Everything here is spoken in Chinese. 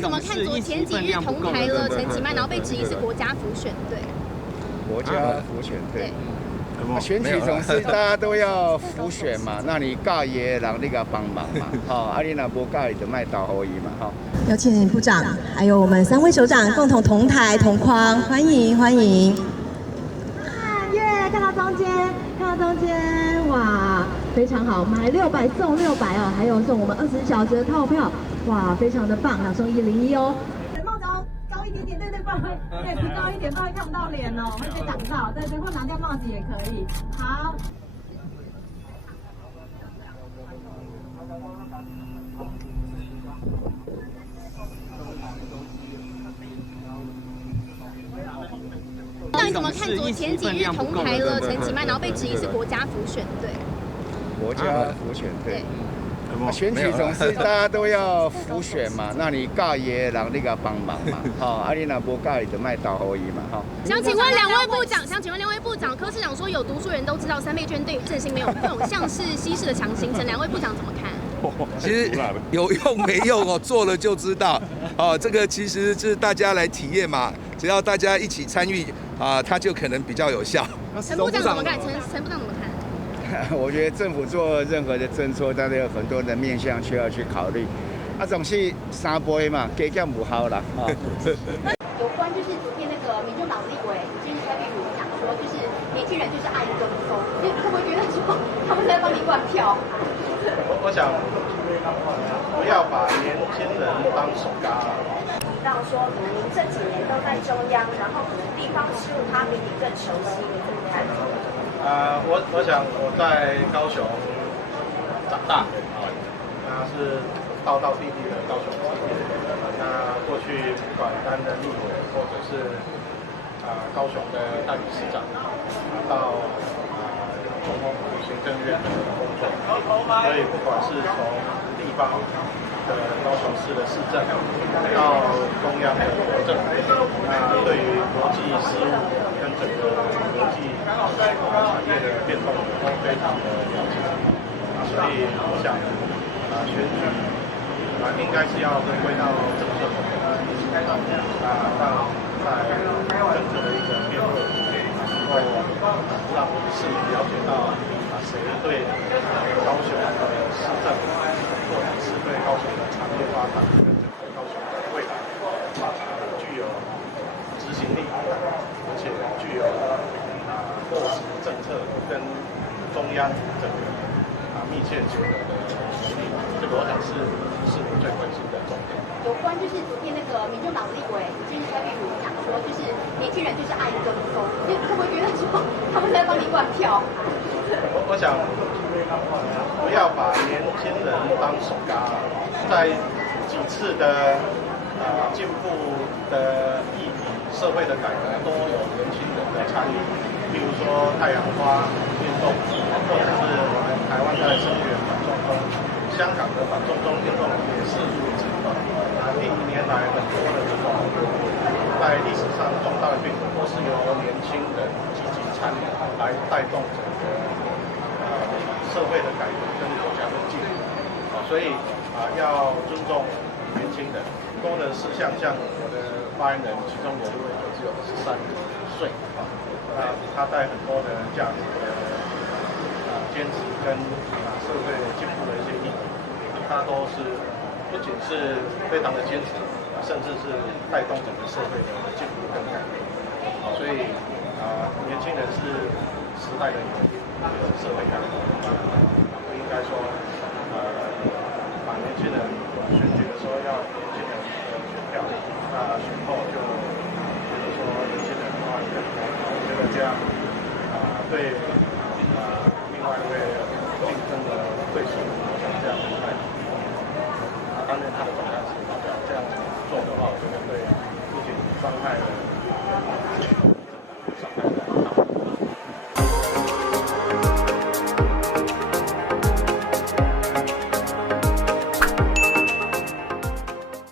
你怎么看前几日同台了陈其迈，然后被质疑是国家辅选队？国家辅选队。选举总是大家都要辅选嘛，那你尬也让那个帮忙嘛，好，你若无尬就卖倒后伊嘛，好。有请部长，还有我们3位首长共同同台同框，欢迎欢迎。耶，看到中间，看到中间，哇，非常好，买600送600哦，还有送我们24小时的套票，哇，非常的棒，2送101哦。帽子要高一点点，对，不然会对，提高一点，不然会看不到脸哦，会被挡到，对，或拿掉帽子也可以。好。那你怎么看前几日同台了陈其迈，然后被质疑是国家辅选队？国家辅选队。选举总是大家都要辅选嘛，那你尬也让那个帮忙嘛，好，你若无尬就卖倒后伊嘛，好。想请问两位部长，柯市长说有读书人都知道3倍券对振兴没有用，像是稀释的强行程，2位部长怎么看？其实有用没用哦，做了就知道。哦，这个其实是大家来体验嘛，只要大家一起参与啊，它就可能比较有效。陈部长怎么看？陈部长怎么看？我觉得政府做任何的政策，当然有很多的面向需要去考虑。总是3倍嘛，加减无效啦。有关就是昨天那个民众党立委就是蔡壁如讲说，就是年轻人就是爱跟风，你会不会觉得说他们在帮你灌票？我想不要把年轻人当手嘎。让说可能您这几年都在中央，然后可能地方事务他比你更熟悉，你怎么看？我想我在高雄长大，那是道地的高雄市民。那过去不管担任立委，或者是高雄的代理市长，到总统府行政院的工作，所以不管是从地方的高雄市的市政，到中央的国政，那对于国际事务跟整个国际产业的变动都非常的了解，所以我想选举应该是要回归到政策层面，让在政治的一个辩论，能够让市民了解到谁对高雄的市政，或者是对高雄的产业发展跟整个高雄的未来具有执行力，而且具有落实政策跟中央整个密切结合的实力，这个我想是市民最关心的重点。有关就是昨天那个民众党立委就是蔡壁如讲说，就是年轻人就是爱跟风，你会不会觉得说他们在帮你灌票？我想不要把年轻人当手嘎，在几次的进步的议题、社会的改革都有年轻人的参与，比如说太阳花运动，或者是我们台湾在声援反送中，香港的反送中运动也是如此。近年来很多的这种在历史上重大的变革，都是由年轻人积极参与来带动整个社会的改革跟国家的进步，所以要尊重年轻人，多的是像我的发言人，其中有一位就只有23岁，那他带很多的价值的坚持跟社会进步的一些意义，他都是不仅是非常的坚持，甚至是带动整个社会的进步跟改变，所以年轻人是时代的社会改革，不应该说把年轻人选举的时候要年轻人的选票，那选后就觉得说年轻人的话更多，我觉得这样对另外一位竞争的对手，我想这样不太好。当然他的总干事这样子做的话，我觉得对不仅伤害了